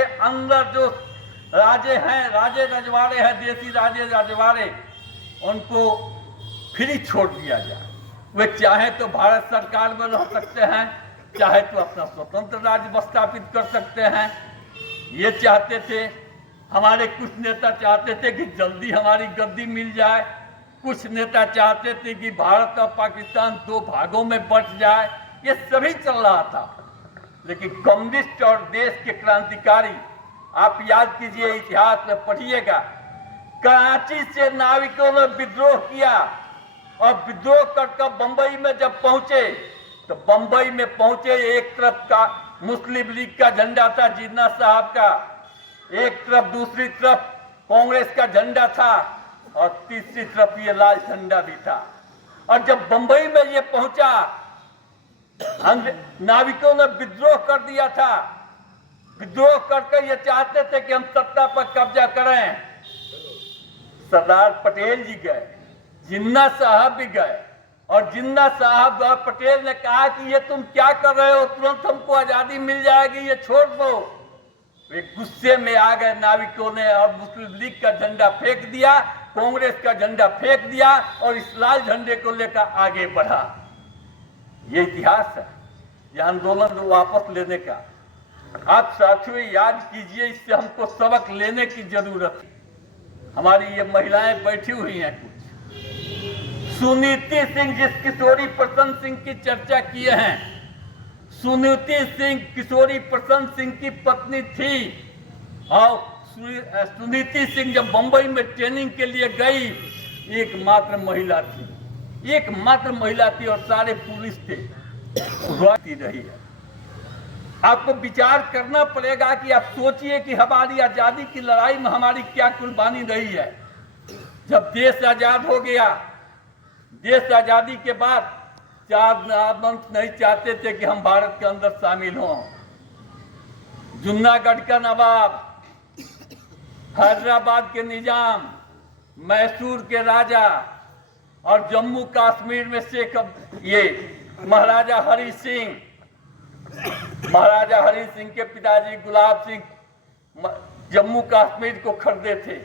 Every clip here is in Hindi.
अंदर जो राजे हैं, राजे रजवाड़े हैं, देसी राजे रजवाड़े, उनको फ्री छोड़ दिया जाए। वे चाहे तो भारत सरकार में रह सकते हैं, चाहे तो अपना स्वतंत्र राज्य स्थापित कर सकते हैं। ये चाहते थे, हमारे कुछ नेता चाहते थे कि जल्दी हमारी गद्दी मिल जाए, कुछ नेता चाहते थे कि भारत और पाकिस्तान दो भागों में बंट जाए। ये सभी चल रहा था, लेकिन कम्युनिस्ट और देश के क्रांतिकारी, आप याद कीजिए, इतिहास में पढ़िएगा, कराची से नाविकों ने विद्रोह किया और विद्रोह करके बंबई में जब पहुंचे तो बंबई में पहुंचे, एक तरफ का मुस्लिम लीग का झंडा था, जिन्ना साहब का, एक तरफ, दूसरी तरफ कांग्रेस का झंडा था और तीसरी तरफ ये लाल झंडा भी था। और जब बंबई में ये पहुंचा, नाविकों ने विद्रोह कर दिया था। विद्रोह करके ये चाहते थे कि हम सत्ता पर कब्जा करें। सरदार पटेल जी गए, जिन्ना साहब भी गए, और जिन्ना साहब और पटेल ने कहा कि ये तुम क्या कर रहे हो, तुरंत हमको आजादी मिल जाएगी, ये छोड़ दो। वे गुस्से में आ गए नाविकों ने और मुस्लिम लीग का झंडा फेंक दिया, कांग्रेस का झंडा फेंक दिया और इस लाल झंडे को लेकर आगे बढ़ा। ये इतिहास है, ये आंदोलन वापस लेने का। आप साथियों याद कीजिए, इससे हमको सबक लेने की जरूरत है। हमारी ये महिलाएं बैठी हुई हैं, कुछ सुनीति सिंह, जिस किशोरी प्रसन्न सिंह की चर्चा किए हैं, सुनीति सिंह किशोरी प्रसन्न सिंह की पत्नी थी। और सुनीति सिंह जब बंबई में ट्रेनिंग के लिए गई, एकमात्र महिला थी, एकमात्र महिला थी और सारे पुलिस थे, रही है। आपको विचार करना पड़ेगा कि आप सोचिए कि हमारी आजादी की लड़ाई में हमारी क्या कुर्बानी रही है। जब देश आजाद हो गया, देश आजादी के बाद चार मंत्र नहीं चाहते थे कि हम भारत के अंदर शामिल हों। जूनागढ़ का नवाब, हैदराबाद के निजाम, मैसूर के राजा और जम्मू कश्मीर में शेख ये महाराजा हरि सिंह, महाराजा हरि सिंह के पिताजी गुलाब सिंह जम्मू कश्मीर को खरीदे थे।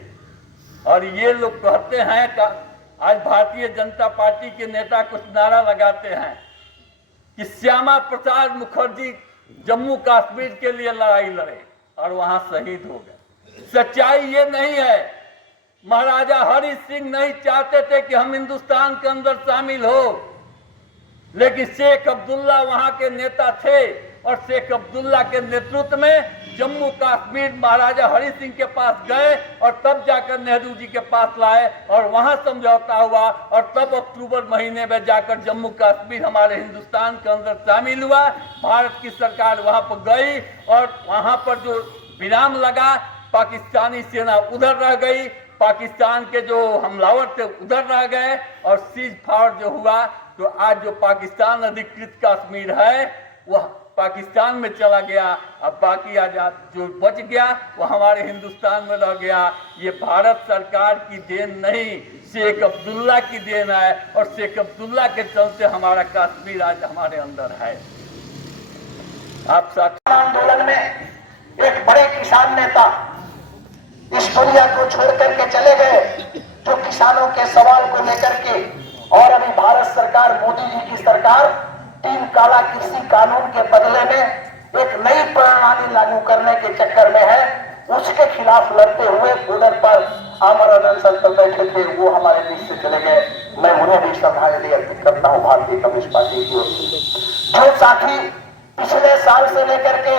और ये लोग कहते हैं कि आज भारतीय जनता पार्टी के नेता कुछ नारा लगाते हैं कि श्यामा प्रसाद मुखर्जी जम्मू कश्मीर के लिए लड़ाई लड़े और वहां शहीद हो गए। सच्चाई ये नहीं है। महाराजा हरि सिंह नहीं चाहते थे कि हम हिंदुस्तान के अंदर शामिल हो, लेकिन शेख अब्दुल्ला वहां के नेता थे और शेख अब्दुल्ला के नेतृत्व में जम्मू कश्मीर महाराजा हरि सिंह के पास गए और तब जाकर नेहरू जी के पास लाए और वहां समझौता हुआ और तब अक्टूबर महीने में जाकर जम्मू कश्मीर हमारे हिंदुस्तान के अंदर शामिल हुआ। भारत की सरकार वहां पर गई और वहां पर जो विराम लगा, पाकिस्तानी सेना उधर रह गई, पाकिस्तान के जो हमलावर थे उधर रह गए और सीज फायर जो हुआ, तो आज जो पाकिस्तान अधिकृत कश्मीर है वह पाकिस्तान में चला गया। अब बाकी आजाद जो बच गया वो हमारे हिंदुस्तान में रह गया। ये भारत सरकार की देन नहीं, शेख अब्दुल्ला की देन है और शेख अब्दुल्ला के चलते हमारा कश्मीर आज हमारे अंदर है। आप साथ आंदोलन में एक बड़े किसान नेता इस दुनिया को छोड़ करके चले गए, जो किसानों के सवाल को लेकर के, और अभी भारत सरकार, मोदी जी की सरकार 3 काला कृषि कानून के बदले में एक नई प्रणाली लागू करने के चक्कर में है। उसके खिलाफ लड़ते हुए बॉर्डर पर आमरण अनशन पर बैठे थे, वो हमारे बीच से चले गए। मैं उन्हें भी श्रद्धांजलि अर्पित करता हूँ भारतीय कम्युनिस्ट पार्टी की ओर से। जो साथी पिछले साल से लेकर के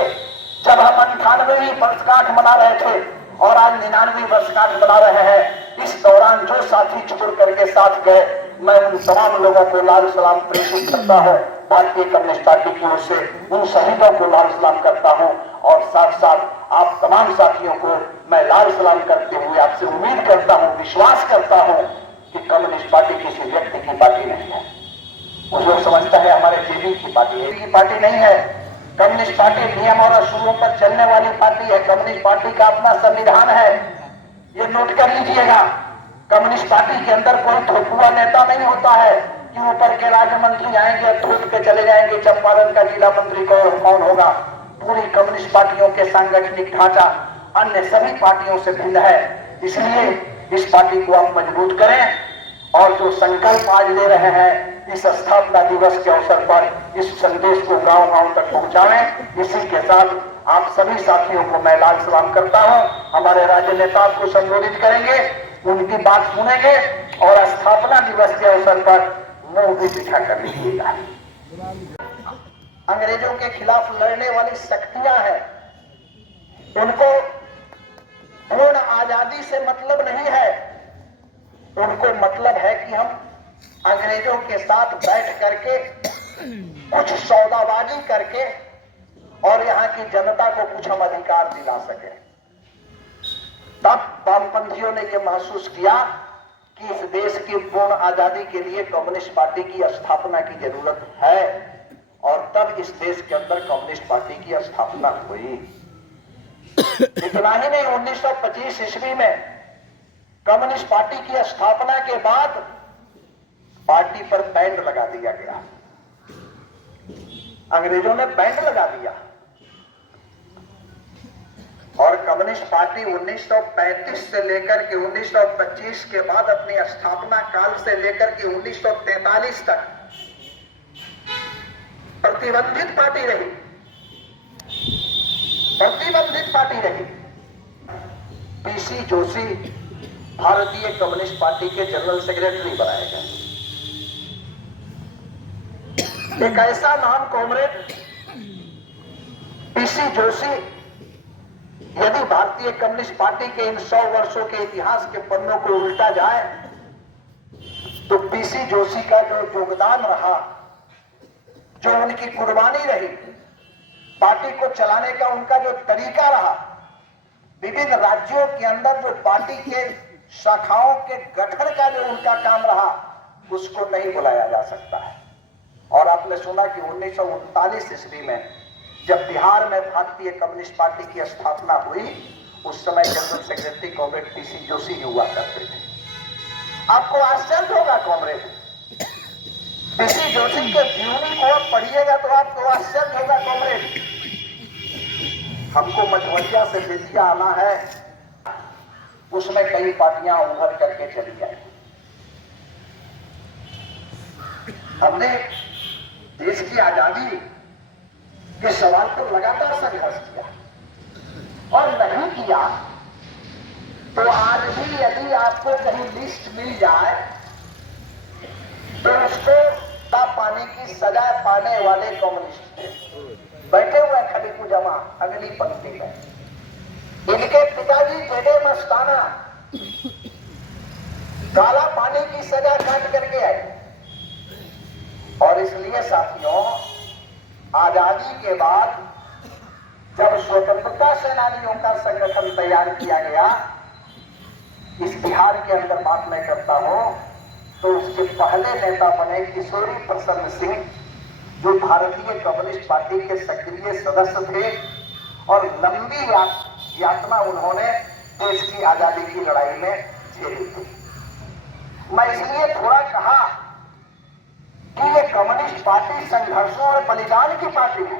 जब हम 98वीं वर्षगांठ मना रहे थे और आज 99वीं वर्षगांठ मना रहे हैं, इस दौरान जो साथी छोड़ करके साथ गए, मैं उन तमाम लोगों को लाल सलाम प्रेषित करता हूं। भारतीय कम्युनिस्ट पार्टी की ओर से उन शहीदों को लाल सलाम करता हूं और साथ साथ आप तमाम साथियों को मैं लाल सलाम करते हुए आपसे उम्मीद करता हूं, विश्वास करता हूं कि कम्युनिस्ट पार्टी किसी व्यक्ति की पार्टी नहीं है। कुछ लोग समझता है हमारे जेबी की पार्टी है, की पार्टी नहीं है। कम्युनिस्ट पार्टी नियम और असूलों पर चलने वाली पार्टी है। कम्युनिस्ट पार्टी का अपना संविधान है, ये नोट कर लीजिएगा। कम्युनिस्ट पार्टी के अंदर कोई थोपुआ नेता नहीं होता है कि ऊपर के राज्य मंत्री आएंगे और थोप के चले जाएंगे चंपारण का जिला मंत्री कौन होगा। पूरी कम्युनिस्ट पार्टियों के सांगठनिक ढांचा अन्य सभी पार्टियों से भिन्न है। इसलिए इस पार्टी को आप मजबूत करें और जो संकल्प आज ले रहे हैं इस स्थापना दिवस के अवसर पर इस संदेश को गांव-गांव तक पहुंचाएं। इसी के साथ आप सभी साथियों को मैं लाल सलाम करता हूं। हमारे राज्य नेता को संबोधित करेंगे, उनकी बात सुनेंगे और स्थापना दिवस के अवसर पर मुंह भी मीठा कर लीजिएगा। अंग्रेजों के खिलाफ लड़ने वाली शक्तियां हैं, उनको पूर्ण आजादी से मतलब नहीं है, उनको मतलब है कि हम अंग्रेजों के साथ बैठ करके कुछ सौदाबाजी करके और यहाँ की जनता को कुछ हम अधिकार दिला सके। तब वामपंथियों ने यह महसूस किया कि इस देश की पूर्ण आजादी के लिए कम्युनिस्ट पार्टी की स्थापना की जरूरत है और तब इस देश के अंदर कम्युनिस्ट पार्टी की स्थापना हुई। इतना ही नहीं, 1925 ईस्वी में कम्युनिस्ट पार्टी की स्थापना के बाद पार्टी पर बैंड लगा दिया गया। अंग्रेजों ने बैंड लगा दिया और कम्युनिस्ट पार्टी 1935 से लेकर के 1925 के बाद अपनी स्थापना काल से लेकर के 1943 तक प्रतिबंधित पार्टी रही, प्रतिबंधित पार्टी रही। पीसी जोशी भारतीय कम्युनिस्ट पार्टी के जनरल सेक्रेटरी बनाए गए। एक ऐसा नाम कॉमरेड पीसी जोशी, यदि भारतीय कम्युनिस्ट पार्टी के इन 100 वर्षों के इतिहास के पन्नों को उल्टा जाए तो पीसी जोशी का जो योगदान रहा, जो उनकी कुर्बानी रही, पार्टी को चलाने का उनका जो तरीका रहा, विभिन्न राज्यों के अंदर जो पार्टी के शाखाओं के गठन का जो उनका काम रहा, उसको नहीं बुलाया जा सकता है। और आपने सुना कि 1939 ईस्वी में जब बिहार में भारतीय कम्युनिस्ट पार्टी की स्थापना हुई, उस समय general secretary comrade PC Joshi हुआ करते थे। आपको आश्चर्य होगा कॉमरेड, पीसी जोशी के जीवनी को आप पढ़िएगा तो आपको आश्चर्य होगा कॉमरेड। हमको मझवलिया से बेतिया आना है, उसमें कई पार्टियां उभर करके चली आई। हमने देश की आजादी के सवाल पर लगातार संघर्ष किया और नहीं किया तो आज भी यदि आपको कहीं लिस्ट मिल जाए तो उसको पाने की सजा पाने वाले कम्युनिस्ट बैठे हुए खड़ी को जमा अगली पंक्ति में। इनके पिताजी जेडे मस्ताना काला पानी की सजा काट करके आए और इसलिए साथियों, आजादी के बाद जब स्वतंत्रता सेनानियों का संगठन तैयार किया गया, इस बिहार के अंदर बात मैं करता हूं, तो उसके पहले नेता बने किशोरी प्रसन्न सिंह, जो भारतीय कम्युनिस्ट पार्टी के सक्रिय सदस्य थे और लंबी यातना उन्होंने देश की आजादी की लड़ाई में झेली थी। मैं इसलिए थोड़ा कहा कि ये कम्युनिस्ट पार्टी संघर्षों और बलिदान की पार्टी है।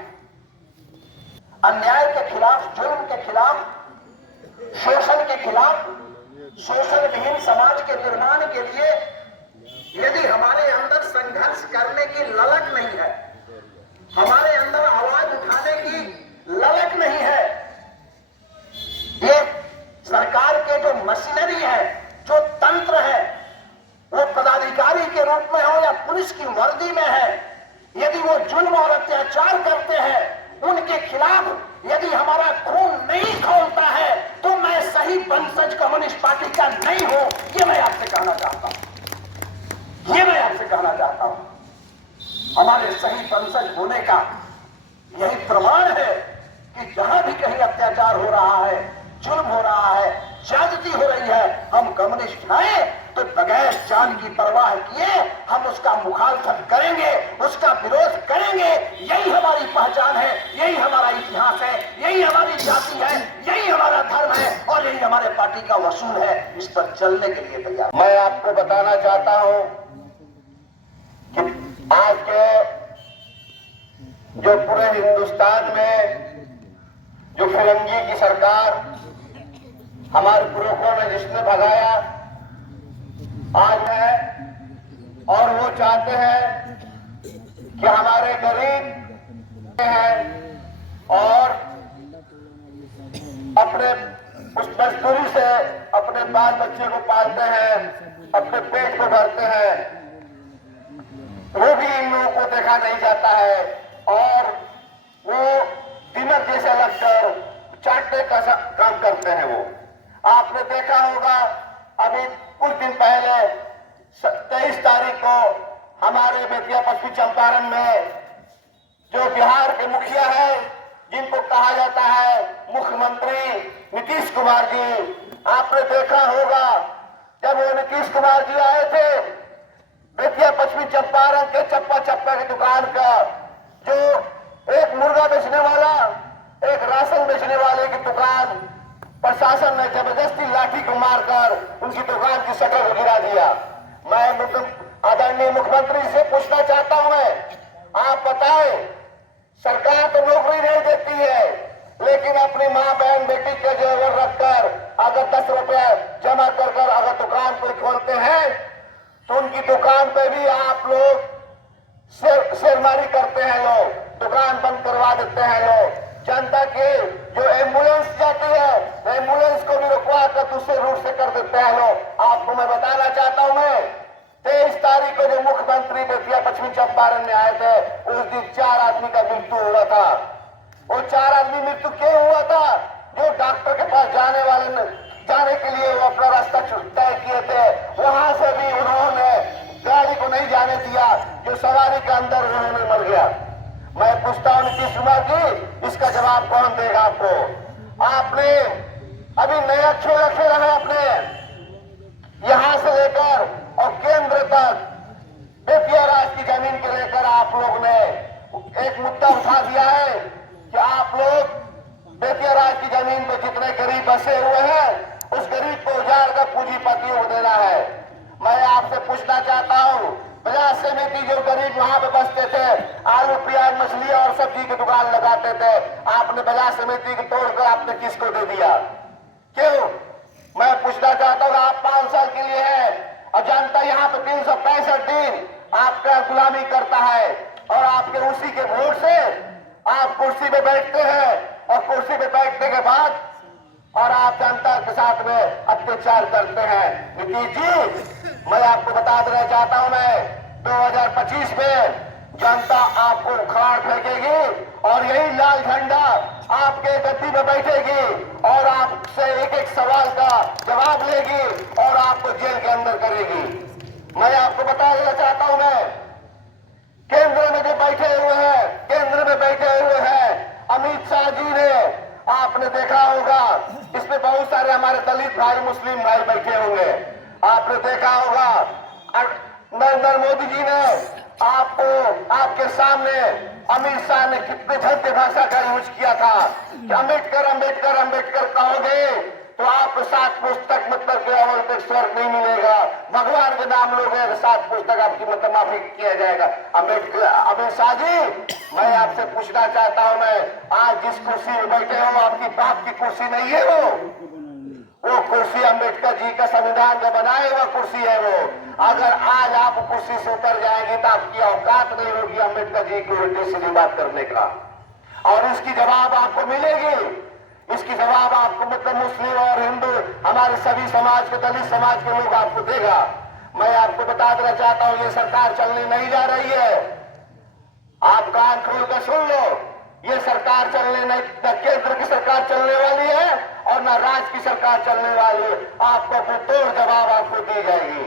अन्याय के खिलाफ, जुर्म के खिलाफ, शोषण के खिलाफ, शोषण विहीन समाज के निर्माण के लिए यदि हमारे अंदर संघर्ष करने की ललक नहीं है, हमारे अंदर आवाज उठाने की ललक नहीं है, ये सरकार के जो मशीनरी है, जो तंत्र है, वो पदाधिकारी के रूप में हो या पुलिस की वर्दी में है, यदि वो जुल्म और अत्याचार करते हैं, उनके खिलाफ यदि हमारा खून नहीं खौलता है तो मैं सही वंशज कम्युनिस्ट पार्टी का नहीं हूं। ये मैं आपसे कहना चाहता हूं, ये मैं आपसे कहना चाहता हूं। हमारे सही वंशज होने का यही प्रमाण है कि जहां भी कहीं अत्याचार हो रहा है, जुल्म हो रहा है, ज्यादती हो रही है, हम कम्युनिस्ट हैं तो बगैर जान की परवाह किए हम उसका मुखालफत करेंगे, उसका विरोध करेंगे। यही हमारी पहचान है, यही हमारा इतिहास है, यही हमारी जाति है, यही हमारा धर्म है और यही हमारे पार्टी का वसूल है। इस पर चलने के लिए तैयार। मैं आपको बताना चाहता हूं कि आज के जो पूरे हिंदुस्तान में जो फिरंगी की सरकार हमारे पुरखों ने जिसने भगाया आज है, और वो चाहते हैं कि हमारे गरीब हैं और अपने उस मजदूरी से अपने बाल बच्चे को पालते हैं, अपने पेट को भरते हैं, वो भी इन लोगों को देखा नहीं जाता है और वो दिनक जैसे लगकर चाटने का काम करते हैं। वो आपने देखा होगा अभी कुछ दिन पहले 23 तारीख को हमारे बेतिया पश्चिमी चंपारण में जो बिहार के मुखिया है, जिनको कहा जाता है मुख्यमंत्री नीतीश कुमार जी, आपने देखा होगा जब वो नीतीश कुमार जी आए थे बेतिया पश्चिमी चंपारण के चप्पा चप्पा की दुकान का, जो एक मुर्गा बेचने वाला, एक राशन बेचने वाले की दुकान प्रशासन ने जबरदस्ती लाठी को मारकर उनकी दुकान की शटर को गिरा दिया। मैं आदरणीय मुख्यमंत्री से पूछना चाहता हूं, मैं आप बताएं, सरकार तो नौकरी नहीं देती है, लेकिन अपनी माँ बहन बेटी के जेवर रखकर अगर 10 रुपया जमा कर अगर दुकान को खोलते हैं तो उनकी दुकान पे भी आप लोग शेरमारी करते हैं, लोग दुकान बंद करवा देते हैं। लोग जनता की जो एम्बुलेंस जाती है, एम्बुलेंस को भी रुकवा कर दूसरे रूट से कर देते हैं लोग। आपको मैं बताना चाहता हूं, मैं 23 तारीख को जो मुख्यमंत्री बेतिया पश्चिमी चंपारण में आए थे, उस दिन 4 आदमी का मृत्यु हुआ था। वो 4 आदमी मृत्यु क्यों हुआ था? जो डॉक्टर के पास जाने के लिए वो अपना रास्ता तय किए थे, वहां से भी उन्होंने गाड़ी को नहीं जाने दिया, जो सवारी के अंदर उन्होंने मर गया। मैं पूछता हूं नीतीश कुमार जी, इसका जवाब कौन देगा आपको? आपने अभी नया खेल खेला है, अपने यहां से लेकर और केंद्र तक बेतिया राज की जमीन के लेकर आप लोग ने एक मुद्दा उठा दिया है कि आप लोग बेतिया राज की जमीन पे जितने गरीब बसे हुए हैं, उस गरीब को उजाड़ कर पूंजीपतियों को देना है। मैं आपसे पूछना चाहता हूं, बाजार समिति जो गरीब वहां पे बसते थे, आलू प्याज मछली और सब्जी की दुकान लगाते थे, आपने बाजार समिति को तोड़कर आपने किसको दे दिया? क्यों? मैं पूछना चाहता हूँ, आप 5 साल के लिए है और जनता यहाँ पे 365 दिन आपका गुलामी करता है और आपके उसी के वोट से आप कुर्सी पे बैठते हैं और कुर्सी पे बैठने के बाद और आप जनता के साथ में अत्याचार करते हैं। नीतीश जी, मैं आपको बता देना चाहता हूं, मैं 2025 में जनता आपको उखाड़ फेंकेगी और यही लाल झंडा आपके गद्दी में बैठेगी और आपसे एक एक सवाल का जवाब लेगी और आपको जेल के अंदर करेगी। मैं आपको बता देना चाहता हूं, मैं केंद्र में जो बैठे हुए हैं, केंद्र में बैठे हुए हैं अमित शाह जी ने, आपने देखा होगा इसमें बहुत सारे हमारे दलित भाई, मुस्लिम भाई बैठे होंगे। आपने देखा होगा नरेंद्र मोदी जी ने आपको, आपके सामने अमित शाह ने कितने भद्र भाषा का यूज किया था कि अम्बेडकर अम्बेडकर अम्बेडकर कहोगे तो आपको 7 पुस्तक मतलब के अवल तक स्वर्ग नहीं मिलेगा। भगवान के नाम लोगे तो 7 पुस्तक आपकी मतलब माफी किया जाएगा। अम्बेडकर, अमित शाह जी, मैं आपसे पूछना चाहता हूं, मैं आज जिस कुर्सी में बैठे हो, आपकी बाप की कुर्सी नहीं है वो कुर्सी अम्बेडकर जी का संविधान का बनाए हुआ कुर्सी है वो। अगर आज आप कुर्सी से उतर जाएंगे तो आपकी औकात नहीं होगी अम्बेडकर जी की उल्टी सीधी बात करने का, और इसकी जवाब आपको मिलेगी। इसकी जवाब आपको मतलब मुस्लिम और हिंदू, हमारे सभी समाज के, दलित समाज के लोग आपको देगा। मैं आपको बता देना चाहता हूं, ये सरकार चलने नहीं जा रही है। आप कान खोल कर सुन लो, ये सरकार चलने नहीं, न केंद्र की सरकार चलने वाली है और न राज्य की सरकार चलने वाली है। आपको तोड़ जवाब आपको दी जाएगी।